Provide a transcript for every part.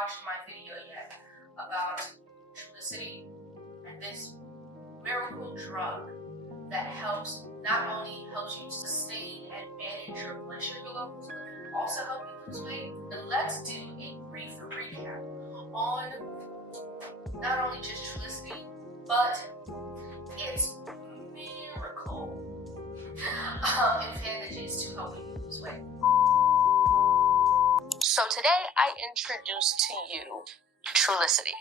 watched my video yet about Trulicity and this miracle drug that not only helps you sustain and manage your blood sugar levels, but can also help you lose weight. And let's do a brief recap on not only just Trulicity, but its miracle advantages to helping you lose weight. So today I introduce to you Trulicity.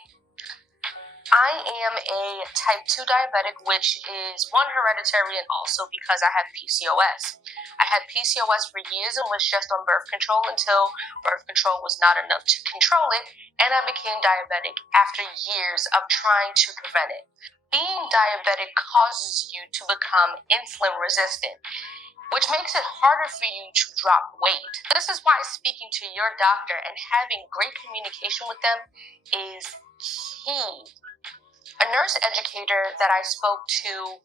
I am a type 2 diabetic, which is one, hereditary, and also because I have PCOS. I had PCOS for years and was just on birth control until birth control was not enough to control it, and I became diabetic after years of trying to prevent it. Being diabetic causes you to become insulin resistant, which makes it harder for you to drop weight. This is why speaking to your doctor and having great communication with them is key. A nurse educator that I spoke to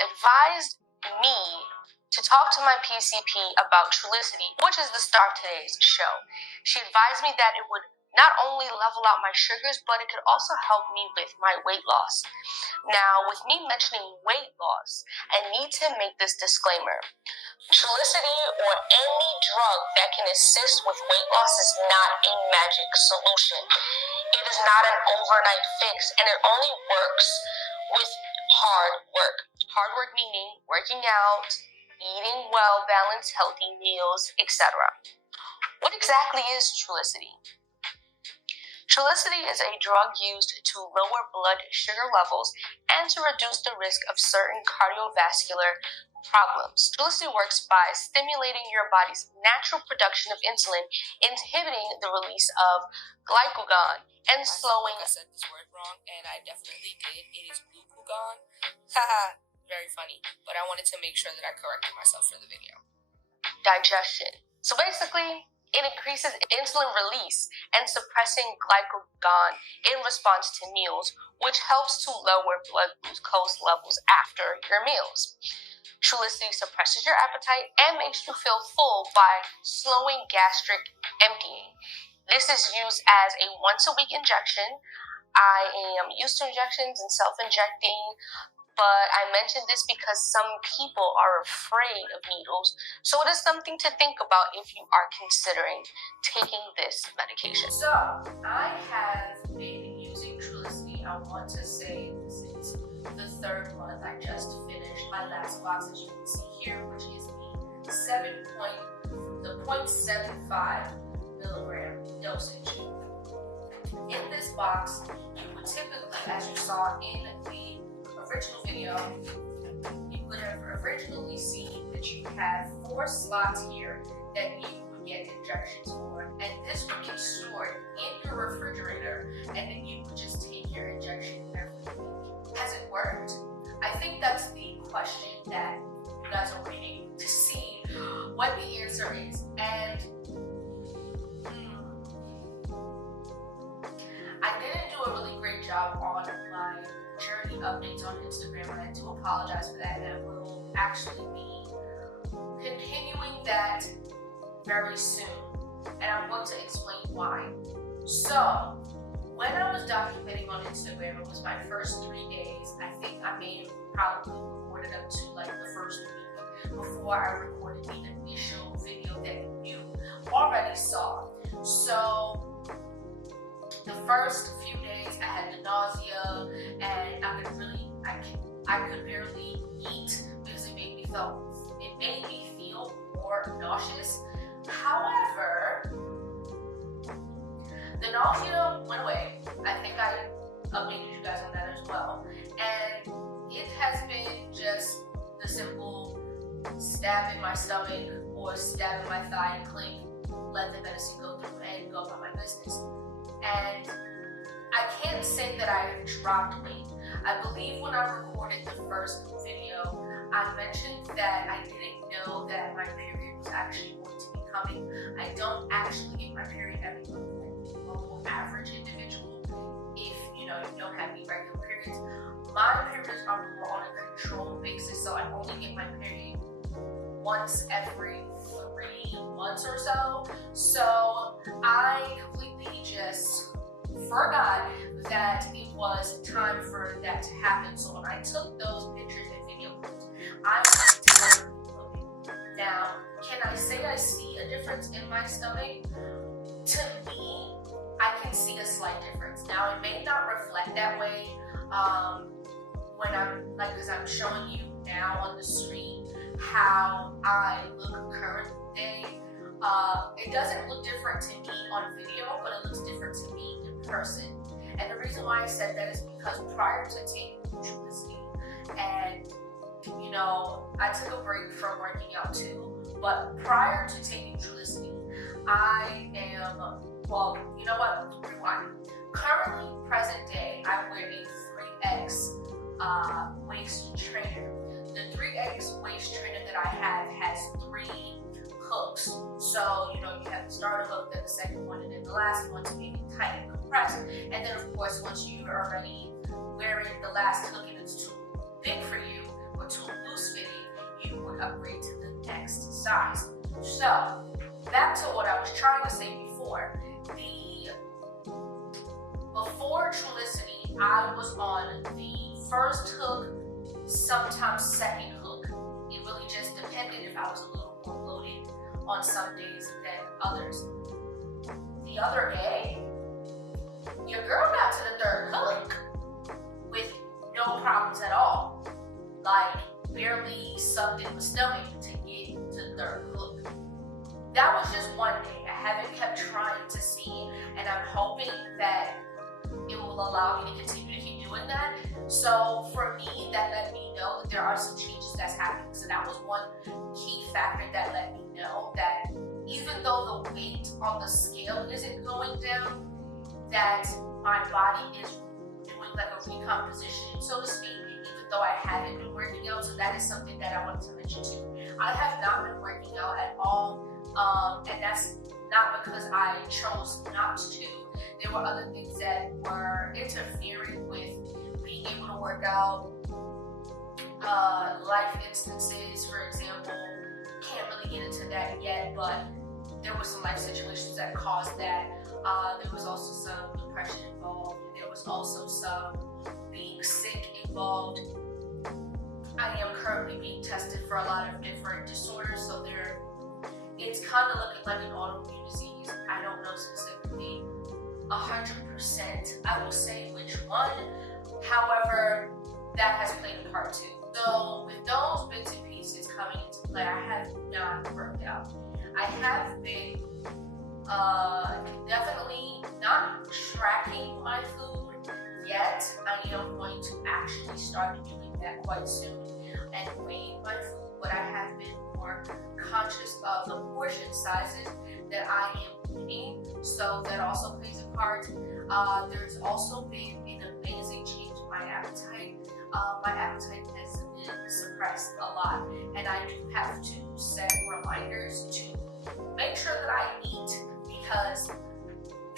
advised me to talk to my PCP about Trulicity, which is the star of today's show. She advised me that it would not only level out my sugars, but it could also help me with my weight loss. Now, with me mentioning weight loss, I need to make this disclaimer. Trulicity or any drug that can assist with weight loss is not a magic solution. It is not an overnight fix, and it only works with hard work. Hard work meaning working out, eating well, balanced, healthy meals, etc. What exactly is Trulicity? Trulicity is a drug used to lower blood sugar levels and to reduce the risk of certain cardiovascular problems. Trulicity works by stimulating your body's natural production of insulin, inhibiting the release of glycagon, and slowing... I said this word wrong, and I definitely did. It is glucagon. Haha, very funny. But I wanted to make sure that I corrected myself for the video. Digestion. So basically, it increases insulin release and suppressing glycagon in response to meals, which helps to lower blood glucose levels after your meals. Trulicity suppresses your appetite and makes you feel full by slowing gastric emptying. This is used as a once-a-week injection. I am used to injections and self-injecting, but I mentioned this because some people are afraid of needles, so it is something to think about if you are considering taking this medication. So, I have been using Trulicity. I want to say this is the third month. I just finished my last box, as you can see here, which is the 0.75 milligram dosage. In this box, you would typically, as you saw in the original video, you would have originally seen that you had 4 slots here that you would get injections for, and this would get stored in your refrigerator, and then you would just take your injection every week. Has it worked? I think that's the question that you guys are waiting to see what the answer is, and I didn't do a really great job on my journey updates on Instagram, and I do apologize for that, and I will actually be continuing that very soon, and I'm going to explain why. So, when I was documenting on Instagram, it was my first 3 days. I think I may have probably recorded up to like the first week before I recorded the initial video that you already saw. So, the first few days I had the nausea, and I could barely eat because it made me feel more nauseous. However, the nausea went away. I think I updated you guys on that as well. And it has been just the simple stab in my stomach or stab in my thigh and click, let the medicine go through and go about my business. And I can't say that I dropped weight. I believe when I recorded the first video, I mentioned that I didn't know that my period was actually going to be coming. I don't actually get my period every month like a normal average individual. If you don't have any regular periods, my periods are more on a controlled basis, so I only get my period once every 3 months or so. So I completely just forgot that it was time for that to happen. So when I took those pictures and video clips, I was terribly bloated. Now, can I say I see a difference in my stomach? To me, I can see a slight difference. Now, it may not reflect that way when I'm, like, because I'm showing you now on the screen how I look current day. It doesn't look different to me on video, but it looks different to me in person. And the reason why I said that is because prior to taking Trulicity, and you know, I took a break from working out too, but prior to taking Trulicity, I am, well, you know what, rewind. Currently, present day, I wear a 3X waist trainer. The 3X waist trainer that I have has 3 hooks. So, you know, you have the starter hook, then the second one, and then the last one to make it tight and compressed. And then, of course, once you're already wearing the last hook and it's too big for you or too loose fitting, you would upgrade to the next size. So, back to what I was trying to say before. Before Trulicity, I was on the first hook, sometimes second hook. It really just depended if I was a little more bloated on some days than others. The other day, your girl got to the 3rd hook with no problems at all. Like, barely sucked in my stomach to get to the 3rd hook. That was just one day. I haven't kept trying to see, and I'm hoping that it will allow me to continue to keep doing that. So for me, that let me know that there are some changes that's happening. So that was one key factor that let me know that even though the weight on the scale isn't going down, that my body is doing like a recomposition, so to speak, even though I haven't been working out. So that is something that I wanted to mention too. I have not been working out at all, and that's not because I chose not to. There were other things that were interfering with being able to work out. Life instances, for example, can't really get into that yet, but there were some life situations that caused that. There was also some depression involved. There was also some being sick involved. I am currently being tested for a lot of different disorders, so it's kind of looking like an autoimmune disease. I don't know specifically 100%, I will say which one. However, that has played a part too. So with those bits and pieces coming into play, I have not worked out. I have been definitely not tracking my food yet. I am going to actually start doing that quite soon and weighing my food, but I have been more conscious of the portion sizes that I am eating, so that also plays a part. There's also been an amazing change in my appetite. My appetite has been suppressed a lot, and I do have to set reminders to make sure that I eat, because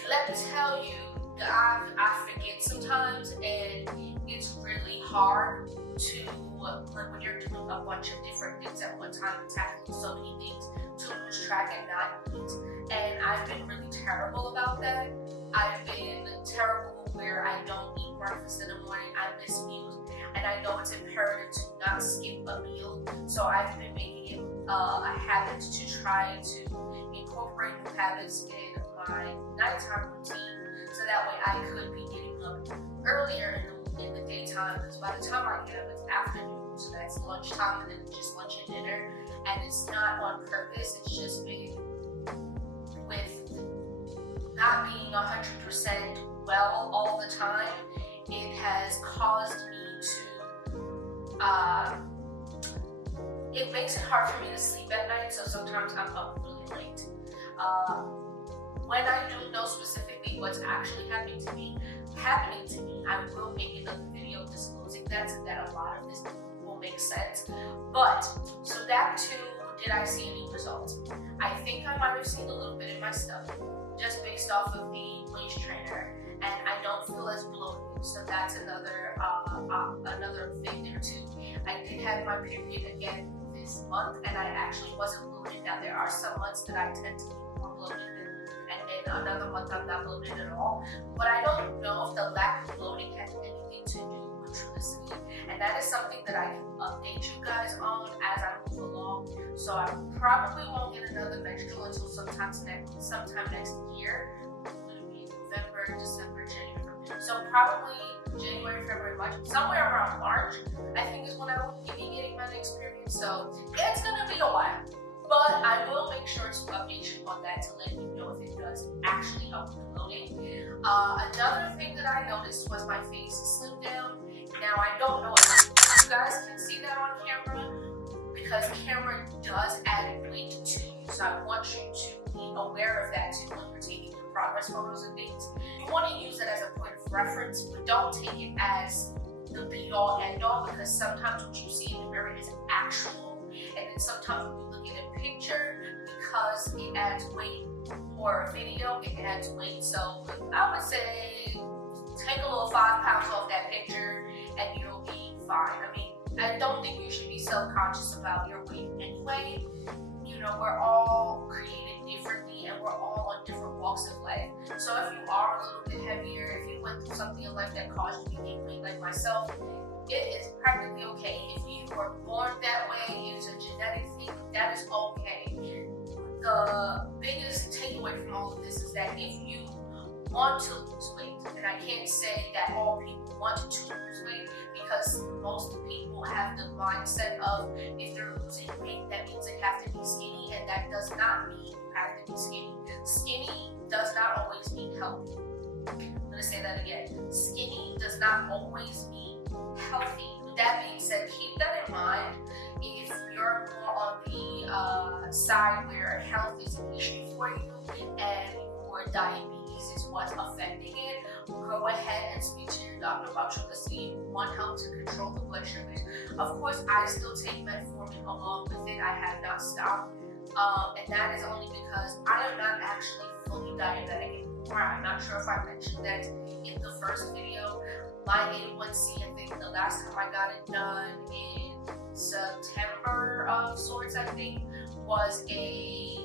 let me tell you, I forget sometimes, and it's really hard to, like when you're doing a bunch of different things at one time, tackling so many things, to lose track and not eat. And I've been really terrible about that. I've been terrible where I don't eat breakfast in the morning, I miss meals, and I know it's imperative to not skip a meal. So I've been making it a habit to try to incorporate new habits in my nighttime routine, so that way I could be getting up earlier in the daytime, because by the time I get up, it's afternoon, so that's lunchtime, and then just lunch and dinner. And it's not on purpose, it's just been with not being 100% well all the time, it has caused me to, it makes it hard for me to sleep at night, so sometimes I'm up really late. When I do know specifically what's actually happening to me, I will make another video disclosing that, so that a lot of this will make sense. But, so back to, did I see any results? I think I might have seen a little bit in my stomach, just based off of the waist trainer, and I don't feel as bloated, so that's another thing there too. I did have my period again this month, and I actually wasn't bloated. Now there are some months that I tend to be more bloated, and then another month I'm not bloated at all. But I don't know if the lack of bloating has anything to do with Trulicity, and that is something that I can update you guys on as I move along. So I probably won't get another menstrual until sometime next year. It's going to be November, December, January. So probably January, February, March, somewhere around March, I think is when I will be getting my next period. So it's going to be a while. But I will make sure to update you on that to let you know if it does actually help with bloating. Another thing that I noticed was my face slimmed down. Now I don't know if you guys can see that on camera because camera does add weight to you. So I want you to be aware of that too when you're taking your progress photos and things. You want to use it as a point of reference, but don't take it as the be-all end-all because sometimes what you see in the mirror is actual. And then sometimes when you look at a picture, because it adds weight, or a video, it adds weight. So I would say take a little 5 pounds off that picture and you'll be fine. I mean, I don't think you should be self-conscious about your weight anyway. You know, we're all created differently and we're all on different walks of life. So if you are a little bit heavier, if you went through something in life that caused you to gain weight like myself, it is practically okay. If you were born that way, it's a genetic thing, that is okay. The biggest takeaway from all of this is that if you want to lose weight, and I can't say that all people want to lose weight because most people have the mindset of if they're losing weight, that means they have to be skinny, and that does not mean you have to be skinny. Skinny does not always mean healthy. I'm going to say that again. Skinny does not always mean healthy. With that being said, keep that in mind. If you're more on the side where health is an issue for you and your diabetes is what's affecting it, go ahead and speak to your doctor about Trulicity. One helps to control the blood sugars. Of course, I still take metformin along with it. I have not stopped. And that is only because I am not actually fully diabetic anymore. I'm not sure if I mentioned that in the first video. My A1C, I think the last time I got it done in September of sorts, I think, was a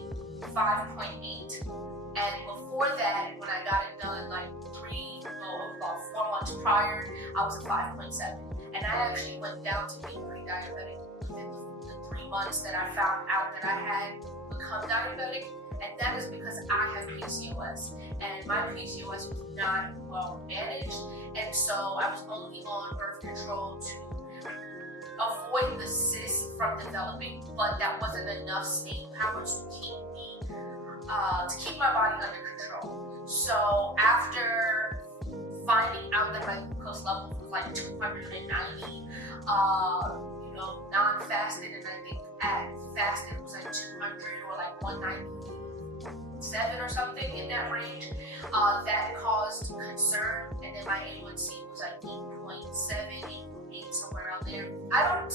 5.8. And before that, when I got it done like about 4 months prior, I was a 5.7. And I actually went down to being pre-diabetic within the 3 months that I found out that I had become diabetic. And that is because I have PCOS. And my PCOS was not well managed. And so I was only on birth control to avoid the cyst from developing, but that wasn't enough staying power to keep my body under control. So after finding out that my glucose level was like 290, non-fasted, and I think at fasted it was like 200 or like 197 or something in that range, that caused concern. And then my A1C was like 8.7, 8.8, somewhere around there. I don't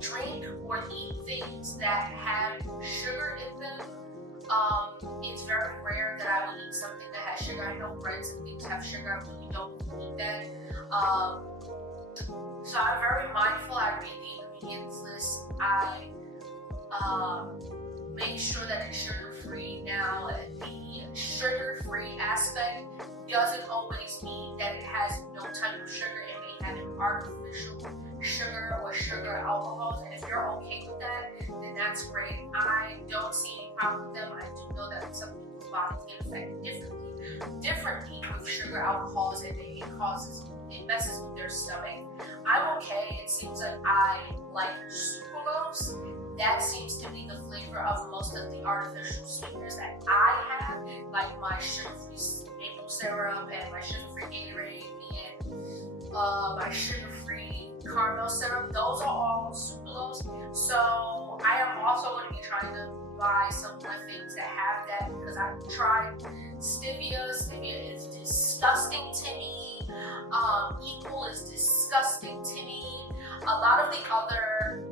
drink or eat things that have sugar in them. It's very rare that I would eat something that has sugar. I know breads and things have sugar. I really don't eat that. So I'm very mindful. I read the ingredients list. I make sure that it's sugar-free. Now, the sugar-free aspect doesn't always mean that it has no type of sugar. It may have an artificial sugar or sugar alcohols, and if you're okay with that, then that's great. I don't see any problem with them. I do know that some people's bodies get affected differently with sugar alcohols, and it messes with their stomach. I'm okay. It seems like I like sucralose. That seems to be the flavor of most of the artificial sweeteners that I have, like my sugar-free maple syrup and my sugar-free Gatorade and my sugar-free caramel syrup. Those are all sucralose. So I am also going to be trying to buy some more things that have that because I've tried stevia. Stevia is disgusting to me. Equal is disgusting to me. A lot of the other,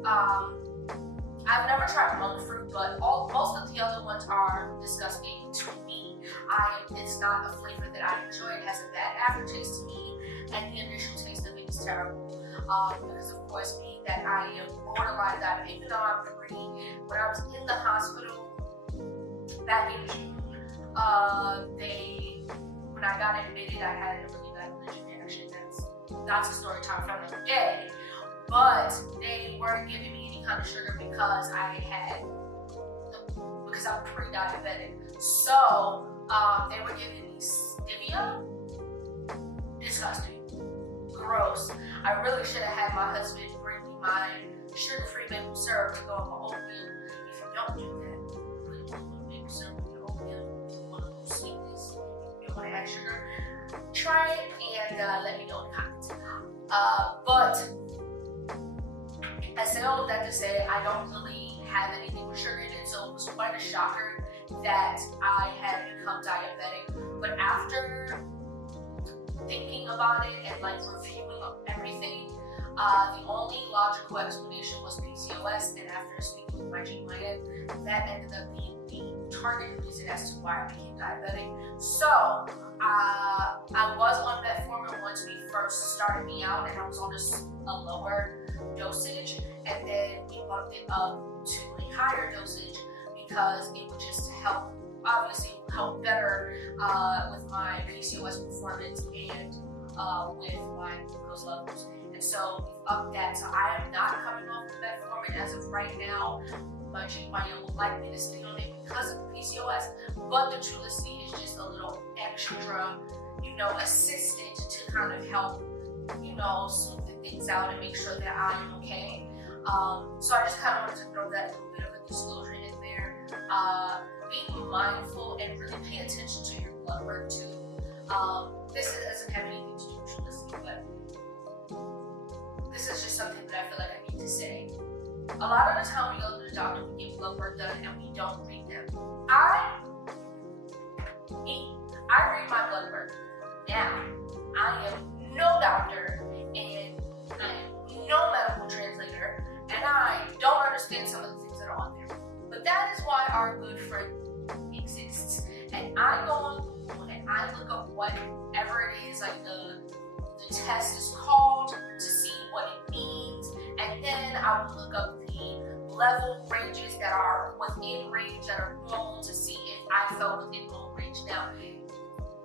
I've never tried monk fruit, but most of the other ones are disgusting to me. It's not a flavor that I enjoy. It has a bad aftertaste to me, and the initial taste of it is terrible. Because of course, being that I am borderline diabetic, even though I'm pre, when I was in the hospital back in June, they when I got admitted, I had a really bad religion reaction. That's a story time for another day. But they weren't giving me any kind of sugar because I'm pre-diabetic. So they were giving me stevia. Disgusting. Gross. I really should have had my husband bring me my sugar-free maple syrup to go with my oatmeal. If you don't do that, put a little maple syrup in your oatmeal. If you want a little sweetness, if you want to add sugar, try it and let me know in the comments. But I said all of that to say I don't really have anything with sugar in it, so it was quite a shocker that I had become diabetic. But after thinking about it and like reviewing everything, the only logical explanation was PCOS, and after speaking with my GYN, that ended up being the target reason as to why I became diabetic. So I was on metformin once we first started me out, and I was on a lower dosage, and then we bumped it up to a higher dosage because it would just help, obviously help better with my PCOS performance and with my glucose levels. And so we've upped that. So I am not coming off of metformin as of right now. My GYN would like me to stay on it because of the PCOS, but the Trulicity is just a little extra, assistant to kind of help, smooth the things out and make sure that I'm okay. So I just kind of wanted to throw that little bit of a disclosure in there. Be mindful and really pay attention to your blood work too. This doesn't have anything to do with Trulicity, but this is just something that I feel like I need to say. A lot of the time we go to the doctor, we get blood work done, and we don't read them. I read my blood work. Now, I am no doctor, and I am no medical translator, and I don't understand some of the things that are on there. But that is why our good friend exists. And I go on Google and I look up whatever it is, like the test is called, to see what it means, and then I will look up the level ranges that are within range, that are normal, to see if I fell within normal range. Now,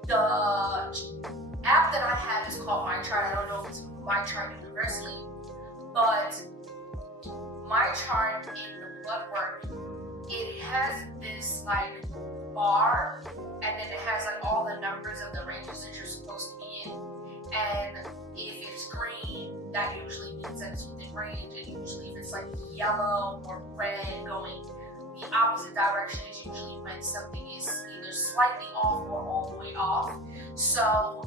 the app that I have is called MyChart. I don't know if it's MyChart universally, but MyChart in the blood work, it has this like bar, and then it has like all the numbers of the ranges that you're supposed to be in. And if it's green, that usually means that it's within range, and usually if it's like yellow or red going the opposite direction is usually when something is either slightly off or all the way off. So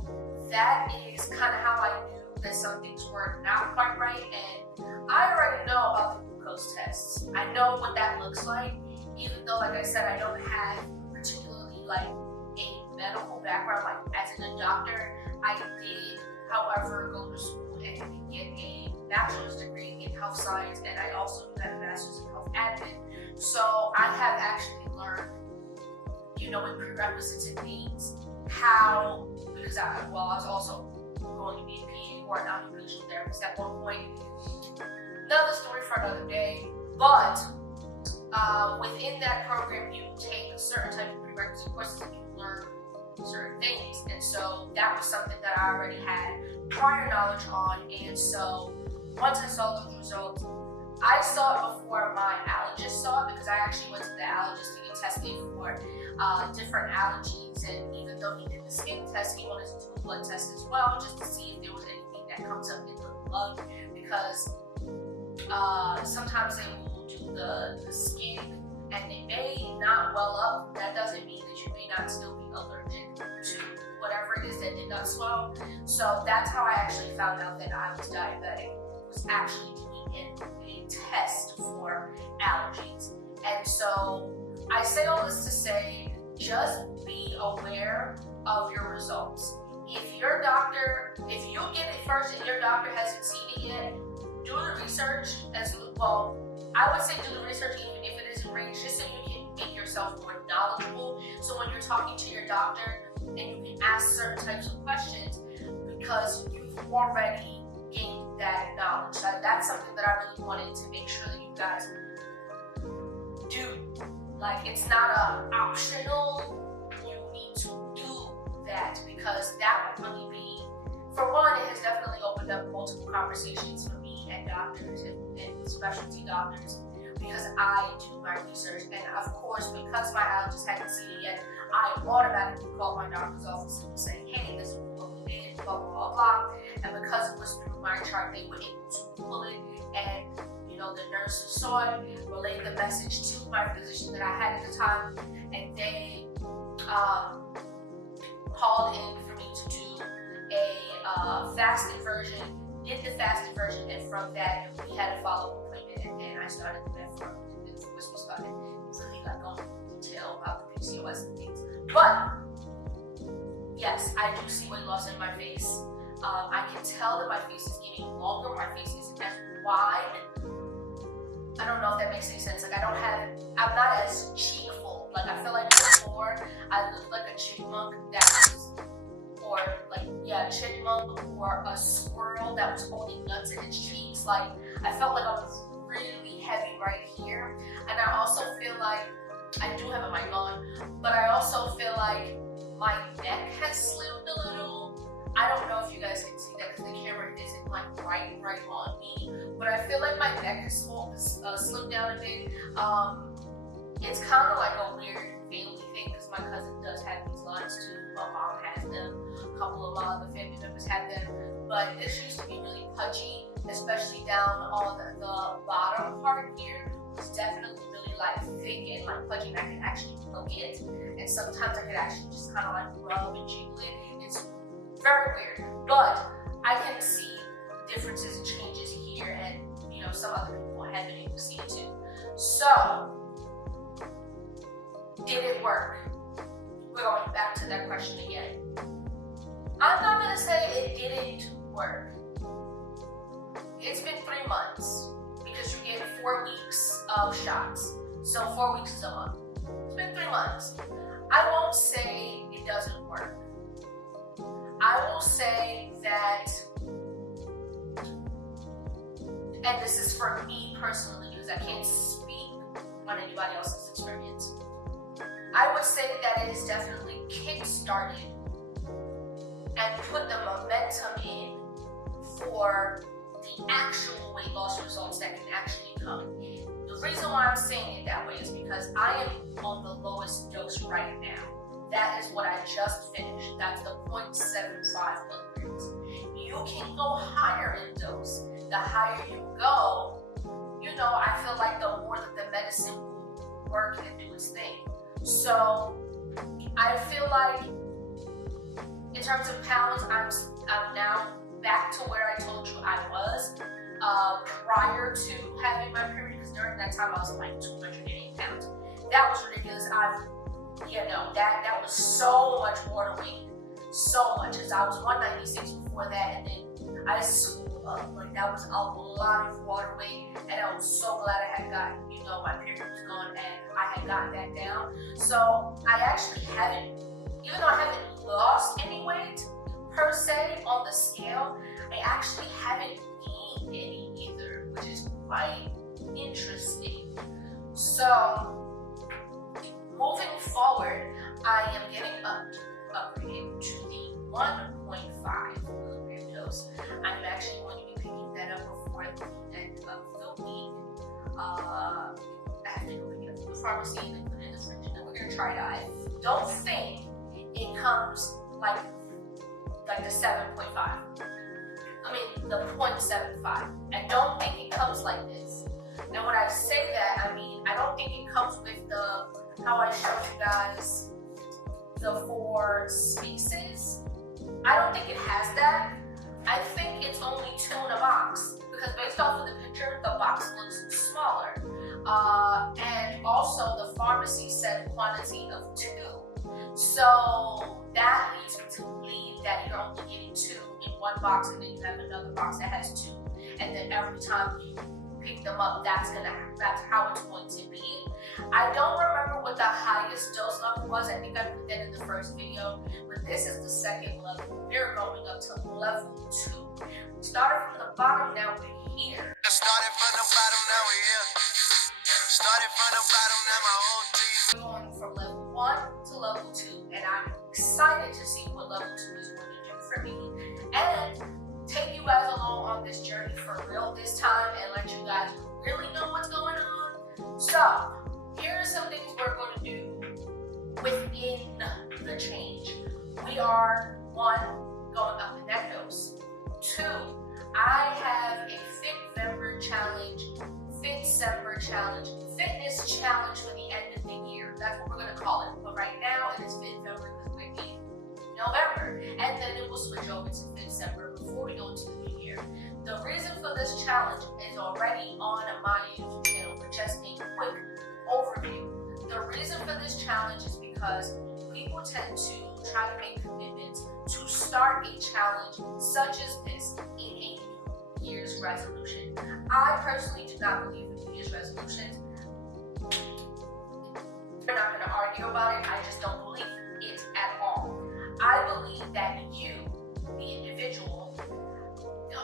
that is kind of how I knew that some things were not quite right, and I already know about the glucose tests. I know what that looks like, even though, like I said, I don't have particularly like a medical background, like as in a doctor. I did, however, go to school and get a bachelor's degree in health science, and I also have a master's in health admin. So I have actually learned, in prerequisites and things, how, because I was also going to be a PA or an occupational therapist at one point. Another story for another day, but within that program, you take certain type of prerequisite courses and you learn certain things, and so that was something that I already had prior knowledge on. And so once I saw those results, I saw it before my allergist saw it, because I actually went to the allergist to get tested for different allergies, and even though he did the skin test, he wanted to do a blood test as well, just to see if there was anything that comes up in the blood, because sometimes they will do the skin and it may not well up. That doesn't mean that you may not still be allergic to whatever it is that did not swell. So that's how I actually found out that I was diabetic, was actually doing a test for allergies. And so I say all this to say, just be aware of your results. If you get it first and your doctor hasn't seen it yet, do the research as well. I would say do the research even if it isn't range, just so you can make yourself more knowledgeable. So when you're talking to your doctor and you can ask certain types of questions, because you've already gained that knowledge. So that's something that I really wanted to make sure that you guys do. Like, it's not optional. You need to do that, because because that would really be, for one, it has definitely opened up multiple conversations for me and doctors and specialty doctors, because I do my research, and of course, because my allergist hadn't seen it yet, I automatically called my doctor's office and was saying, hey, this is what we did, blah, blah, blah, blah. And because it was through my chart, they were able to pull it, and the nurses saw it, relayed the message to my physician that I had at the time, and they called in for me to do a fasted version, did the fasted version, and from that, we had a follow-up appointment, and then I started the metformin, and of course we started really going into detail about the PCOS and things. But, yes, I do see weight loss in my face. I can tell that my face is getting longer, my face isn't as wide. I don't know if that makes any sense. Like, I'm not as cheekful. Like, I feel like before, I looked like a chipmunk chipmunk or a squirrel that was holding nuts in its cheeks. Like, I felt like I was really heavy right here. And I also feel like, I do have a mic on, but I also feel like my neck has slimmed a little. I don't know if you guys can see that because the camera isn't like right on me, but I feel like my neck has slimmed down a bit. It's kind of like a weird family thing because my cousin does have these lines too. My mom has them. A couple of my other family members have them. But this used to be really pudgy, especially down on the bottom part here. It's definitely really like thick and like pudgy, and I can actually poke it. And sometimes I could actually just kind of like rub and jiggle it. It's very weird, but I can see differences and changes here, and some other people have been able to see it too. So, did it work? We're going back to that question again. I'm not gonna say it didn't work. It's been 3 months because you get 4 weeks of shots. So 4 weeks is a month. It's been 3 months. I won't say it doesn't work. I will say that, and this is for me personally because I can't speak on anybody else's experience. I would say that it has definitely kick-started and put the momentum in for the actual weight loss results that can actually come. The reason why I'm saying it that way is because I am on the lowest dose right now. That is what I just finished. That's the 0.75 milligrams. You can go higher in dose. The higher you go, I feel like the more that the medicine will work and do its thing. So I feel like in terms of pounds, I'm now back to where I told you I was prior to having my period, because during that time I was like 208 pounds. That was ridiculous. That was so much water weight, so much, because I was 196 before that, and then I swelled up. Like, that was a lot of water weight, and I was so glad I had gotten, my period was gone, and I had gotten that down. So I actually haven't, even though I haven't lost any weight per se on the scale, I actually haven't gained any either, which is quite interesting. So moving forward, I am getting upgraded to the 1.5 milligram dose. I'm actually going to be picking that up before the end of the week. I have to go pick it up from the pharmacy and then put it in the fridge, and then we're gonna try it out. I don't think it comes like the 7.5. I mean the 0.75. I don't think it comes like this. And when I say that, I mean I don't think it comes with how I showed you guys the 4 spaces. I don't think it has that. I think it's only 2 in a box, because based off of the picture, the box looks smaller. And also the pharmacy said quantity of 2. So that leads me to believe that you're only getting 2 in one box, and then you have another box that has 2. And then every time you pick them up, that's how it's going to be. I don't remember what the highest dose level was. I think I put that in the first video, but this is the second level. We're going up to level 2. We started from the bottom, now we're here. Started from the bottom, now we're here. Started from the bottom, now my whole team. We're going from level 1 to level 2, and I'm excited to see what level 2 is going to do for me, and take you guys along on this journey for real this time and let you guys really know what's going on. So, here are some things we're going to do within the change. We are, 1, going up the neck dose. 2, I have a Fit-Vember challenge, Fit-Sember challenge, fitness challenge for the end of the year. That's what we're going to call it. But right now, it is Fit-Vember because we're in November. And then it will switch over to Fit-Sember before we go into the new year. The reason for this challenge is already on my YouTube channel, but just a quick overview. The reason for this challenge is because people tend to try to make commitments to start a challenge such as this in a New Year's resolution. I personally do not believe in New Year's resolutions. We're not going to argue about it. I just don't believe it at all. I believe that you, the individual,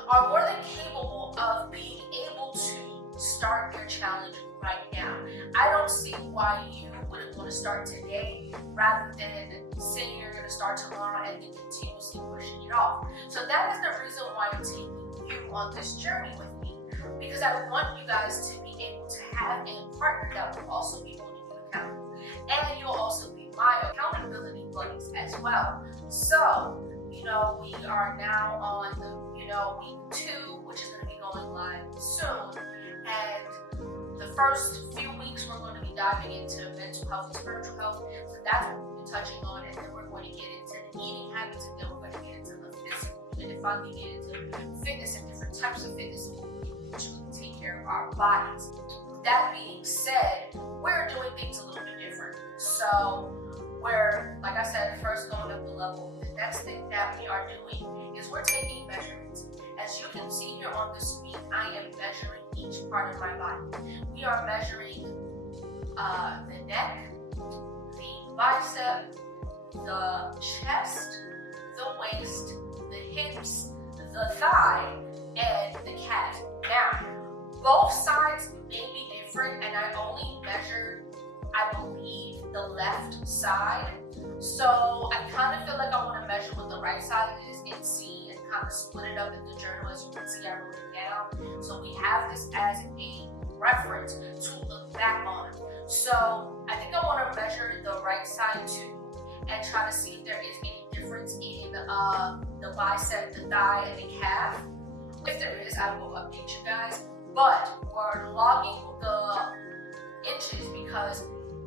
are more than capable of being able to start your challenge right now. I don't see why you wouldn't want to start today rather than saying you're going to start tomorrow and then continuously pushing it off. So that is the reason why I'm taking you on this journey with me, because I want you guys to be able to have a partner that will also be holding you accountable, and you'll also be my accountability buddies as well. So, we are now on the, week 2, which is going to be going live soon. And the first few weeks, we're going to be diving into mental health and spiritual health. So that's what we'll be touching on. And then we're going to get into the eating habits, and then we're going to get into the physical. And then finally get into fitness and different types of fitness that we usually take care of our bodies. With that being said, we're doing things a little bit different. So we're, like I said, first going up the level. The next thing that we are doing is we're taking measurements. As you can see here on the screen, I am measuring each part of my body. We are measuring the neck, the bicep, the chest, the waist, the hips, the thigh, and the calf. Now, both sides may be different, and I only measured, I believe, the left side. So I kind of feel like I want to measure what the right side is and see and kind of split it up in the journal. As you can see, I wrote it down. So we have this as a reference to look back on. So I think I want to measure the right side too and try to see if there is any difference in the bicep, the thigh, and the calf. If there is, I will update you guys. But we're logging the inches because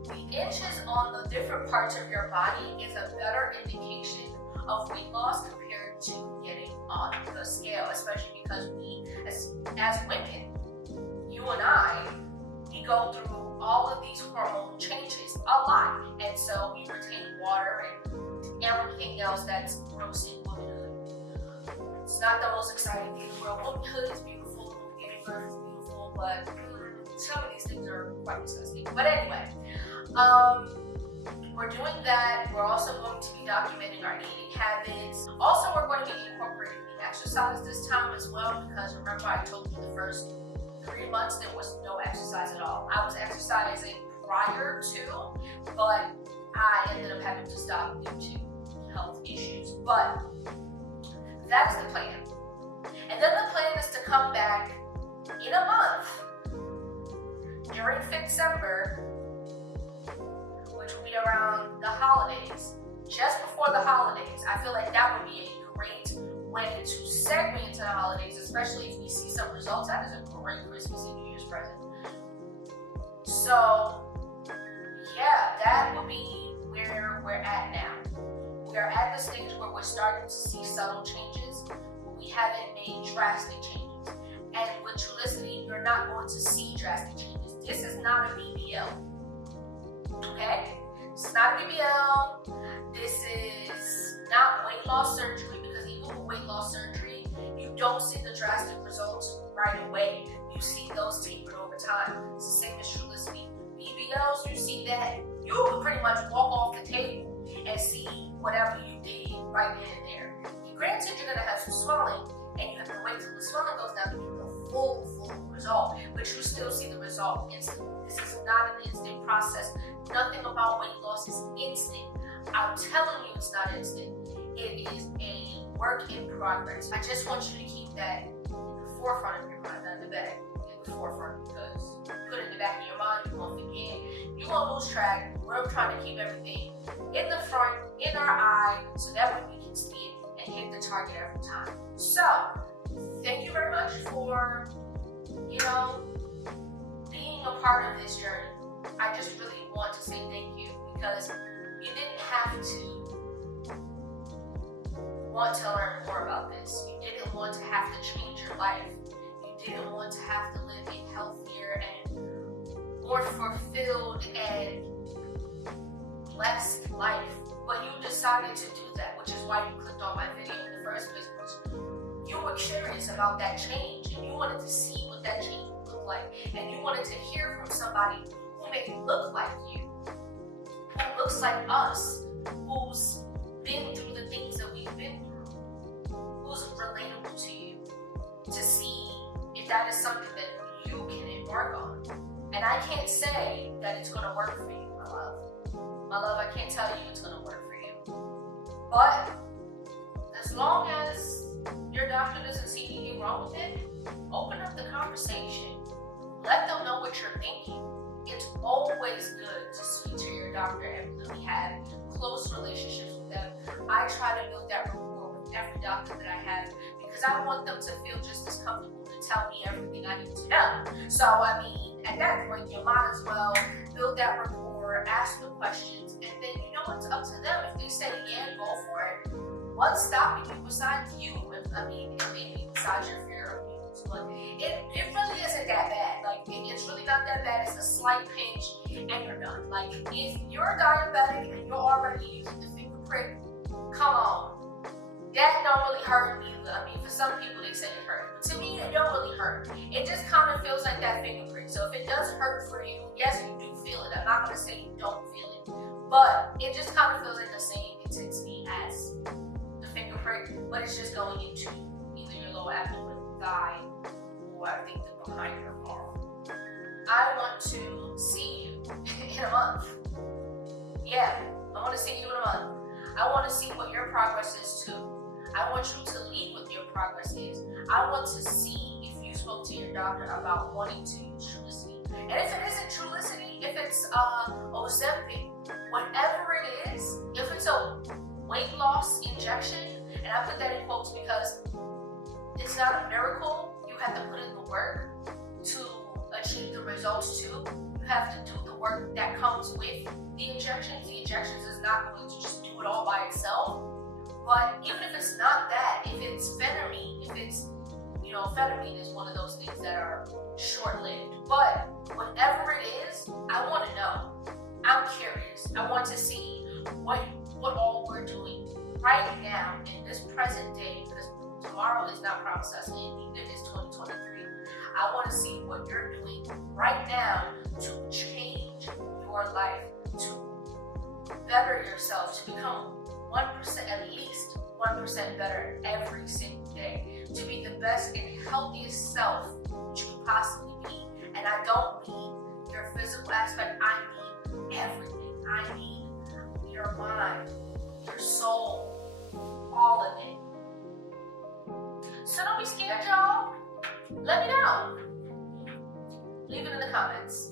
the inches on the different parts of your body is a better indication of weight loss compared to getting on the scale, especially because we, as women, you and I, we go through all of these hormonal changes a lot. And so we retain water and everything else that's gross in womanhood. It's not the most exciting thing in the world. Womanhood is beautiful, giving birth is beautiful, but some of these things are quite disgusting. But anyway, we're doing that. We're also going to be documenting our eating habits. Also, we're going to be incorporating the exercise this time as well, because remember I told you the first 3 months there was no exercise at all. I was exercising prior to, but I ended up having to stop due to health issues. But that's the plan. And then the plan is to come back in a month during Fit-Sember, which will be around the holidays, just before the holidays. I feel like that would be a great way to segue into the holidays, especially if we see some results. That is a great Christmas and New Year's present. So, yeah, that would be where we're at now. We are at the stage where we're starting to see subtle changes, but we haven't made drastic changes. And with Trulicity, you're not going to see drastic changes. This is not a BBL. Okay? It's not a BBL. This is not weight loss surgery, because even with weight loss surgery, you don't see the drastic results right away. You see those tapered over time. It's the same as Trulicity. BBLs, you see that, you can pretty much walk off the table and see whatever you did right then and there. Granted, you're going to have some swelling, and you have to wait till the swelling goes down to get the full result, but you still see the result instantly. This is not an instant process. Nothing about weight loss is instant. I'm telling you it's not instant. it is a work in progress. I just want you to keep that in the forefront of your mind, not the back, in the forefront, because you put it in the back of your mind, you're going to forget, you're going to lose track. We're trying to keep everything in the front, in our eye, so that way we can see it and hit the target every time. So, thank you very much for, being a part of this journey. I just really want to say thank you, because you didn't have to want to learn more about this. You didn't want to have to change your life. You didn't want to have to live a healthier and more fulfilled and blessed life. But you decided to do that, which is why you clicked on my video in the first place. You were curious about that change, and you wanted to see what that change would look like. And you wanted to hear from somebody who may look like you, who looks like us, who's been through the things that we've been through, who's relatable to you, to see if that is something that you can embark on. And I can't say that it's going to work for you, my love. My love, I can't tell you it's going to work for you. But as long as your doctor doesn't see anything wrong with it, open up the conversation. Let them know what you're thinking. It's always good to speak to your doctor and really have close relationships with them. I try to build that rapport with every doctor that I have, because I want them to feel just as comfortable to tell me everything I need to know. So, at that point, you might as well build that rapport, ask the questions, and then it's up to them. If they say, yeah, go for it. What's stopping you besides you? It may be besides your fear of needles, but it really isn't that bad. It's really not that bad. It's a slight pinch, and you're done. If you're diabetic and you're already using the finger prick, come on. That don't really hurt either. For some people, they say it hurts. But to me, it don't really hurt. It just kind of feels like that finger prick. So if it does hurt for you, yes, you do feel it. I'm not going to say you don't feel it. But it just kind of feels like the same intensity as the finger prick, but it's just going into either your lower abdomen, thigh, or I think the behind your arm. I want to see you in a month. Yeah, I want to see you in a month. I want to see what your progress is too. I want you to lead with your progress is. I want to see if you spoke to your doctor about wanting to use Trulicity. And if it isn't Trulicity, if it's Ozempic, whatever it is, if it's a weight loss injection, and I put that in quotes because it's not a miracle. You have to put in the work to achieve the results too. You have to do the work that comes with the injections. The injections is not going to just do it all by itself. But even if it's not that, if it's phentermine, phentermine is one of those things that are short-lived. But whatever it is, I want to know. I'm curious. I want to see what all we're doing right now in this present day, because tomorrow is not promised us, and neither is 2023. I want to see what you're doing right now to change your life, to better yourself, to become 1%, at least 1% better every single day, to be the best and healthiest self that you can possibly be. And I don't mean your physical aspect, I mean everything. I mean your mind, your soul, all of it. So don't be scared, y'all. Let me know. Leave it in the comments.